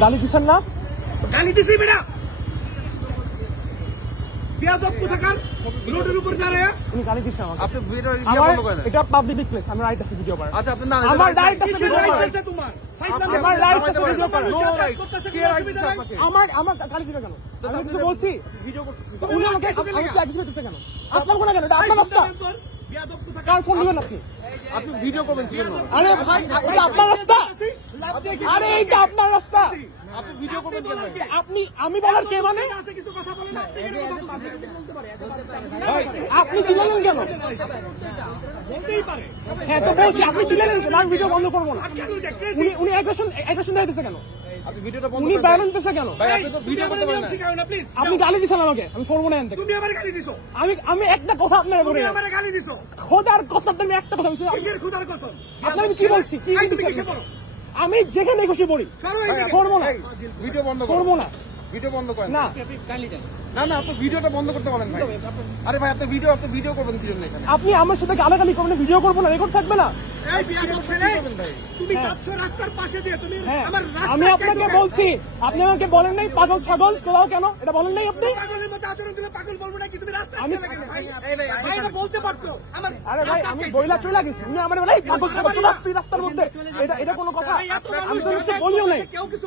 গালি দিচ্ছেন না? গালি দিছি বেটা বেয়াদব কোথাকার রোডের উপর দাঁড়ায় উনি গালি দিচ্ছেন আমাকে। আপনি ভিডিও বন্ধ করেন। এটা পাবলিক প্লেস, আমি রাইট আছে ভিডিও করার। আচ্ছা, আপনার না আমার রাইট আছে ভিডিও করার। তোমার আমার রাইট আছে ভিডিও করার। আমার গালি দিবে কেন? আমি কিছু বলছি? ভিডিও করতেছি। উনি আমাকে দিতেছে কেন? আপনার কোন কেন? এটা আপনার রাস্তা। কার ফোন নেবেন আপনি? আপনি ভিডিও করবেন কি জন্য? আরে ভাই, এটা আপনার রাস্তা। আরে এইটা আপনার রাস্তা। আপনি ভিডিও করবেন কেন? আপনি আমি বলার কে মানে? কিছু কথা বলেন আপনি চিল্লালেন কেন? বলতেই পারে। হ্যাঁ তো বলছি, আপনি চিল্লালেন কেন? আমি ভিডিও বন্ধ করবো না। উনি অ্যাগ্রেশন দেখাইতেছে কেন? আপনি ভিডিওটা বন্ধ উনি করেন। ব্যালেন্স দিতেছে কেন? ভাই আপনি তো ভিডিও করতে পারেন না। আপনি গালি দিচ্ছেন আমাকে, আমি সরবো না এখান থেকে। তুমি আমার গালি দিছো। আমি একটা কথা আপনার বলি, তুমি আমার গালি দিছো। খোদার কসম, আমি একটা কথা বলছি। কিসের খোদার কসম? আপনার আমি কি বলছি? কি তুমি দিচ্ছি কিসে করো? আমি যেখানে খুশি পড়ি, সরবো না, ভিডিও বন্ধ করেন। সরবো না। ভিডিও বন্ধ করেন। না না না, আপনি ভিডিওটা বন্ধ করতে বলেন ভাই। আরে ভাই আপনি ভিডিও করবেন কি জন্য এখানে? আপনি আমার সাথে গালাগালি করবেন, ভিডিও করবো না, রেকর্ড থাকবে না। এই বিয়াদব ছেলে, তুমি যাচ্ছ রাস্তার পাশে দিয়ে, তুমি হ্যাঁ, আমার রাস্তা আমি আপনাকে বলছি, আপনি আমাকে বলেন নাই পাগল ছাগল চলাও কেন, এটা বলেন নাই আপনি? পাগলের মতো আচরণ দিলে পাগল বলবো না কি? তুমি রাস্তায় আমি- চলে গেলে ভাই। এই ভাই, ভাই, এটা বলতে পারতো। আমার আরে ভাই, আমি বইলা চলে গেছি, তুমি আমার বলে পাগল ছাগল চলে আসছি রাস্তার মধ্যে, এটা কোনো কথা? এত আমি তো মানুষ কিছু বলিও নাই। কেউ কিছু